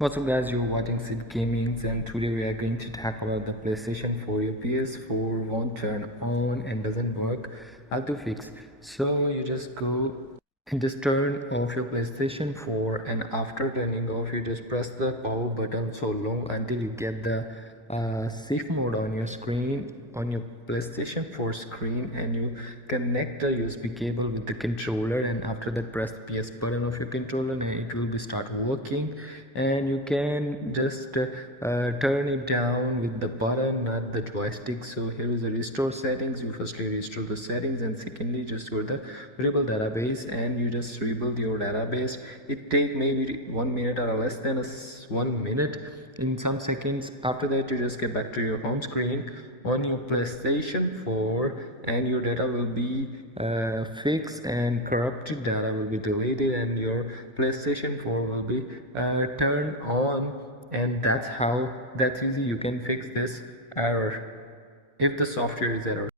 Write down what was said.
What's up guys, you're watching Sid Gamings, and today we are going to talk about the PlayStation 4. Your PS4 won't turn on and doesn't work. How to fix. So you just go and just turn off your PlayStation 4, and after turning off you just press the power button so long until you get the safe mode on your screen, on your PlayStation 4 screen, and you connect the USB cable with the controller, and after that press the PS button of your controller and it will be start working. And you can just turn it down with the button, not the joystick. So here is the restore settings. You firstly restore the settings, and secondly just go to the rebuild database, and you just rebuild your database. It take maybe 1 minute or less than 1 minute in some seconds. After that you just get back to your home screen on your PlayStation 4, and your data will be fixed, and corrupted data will be deleted, and your PlayStation 4 will be turned on. And that's easy you can fix this error if the software is error.